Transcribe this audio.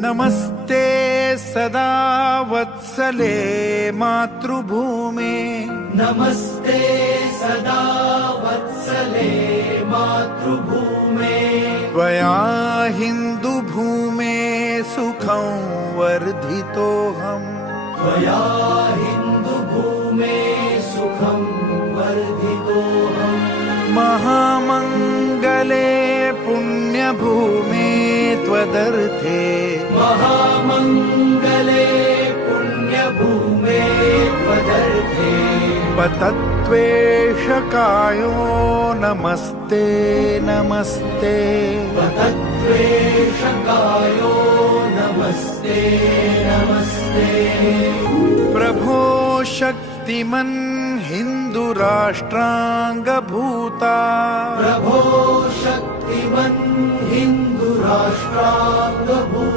नमस्ते सदा वत्सले मातृभूमे, नमस्ते सदा वत्सले मातृभूमे। त्वया हिन्दुभूमे सुखं वर्धितोऽहम्, त्वया हिन्दुभूमे सुखं वर्धितोऽहम्। महामङ्गले पुण्यभूमे त्वदर्थे, महामङ्गले पुण्यभूमे त्वदर्थे। पतत्वेषकायो नमस्ते नमस्ते, पतत्वेषकायो नमस्ते नमस्ते। प्रभो शक्तिमन् हिन्दुराष्ट्राङ्गभूता, प्रभो शक्तिमन् हिन्दुराष्ट्राङ्गभूता।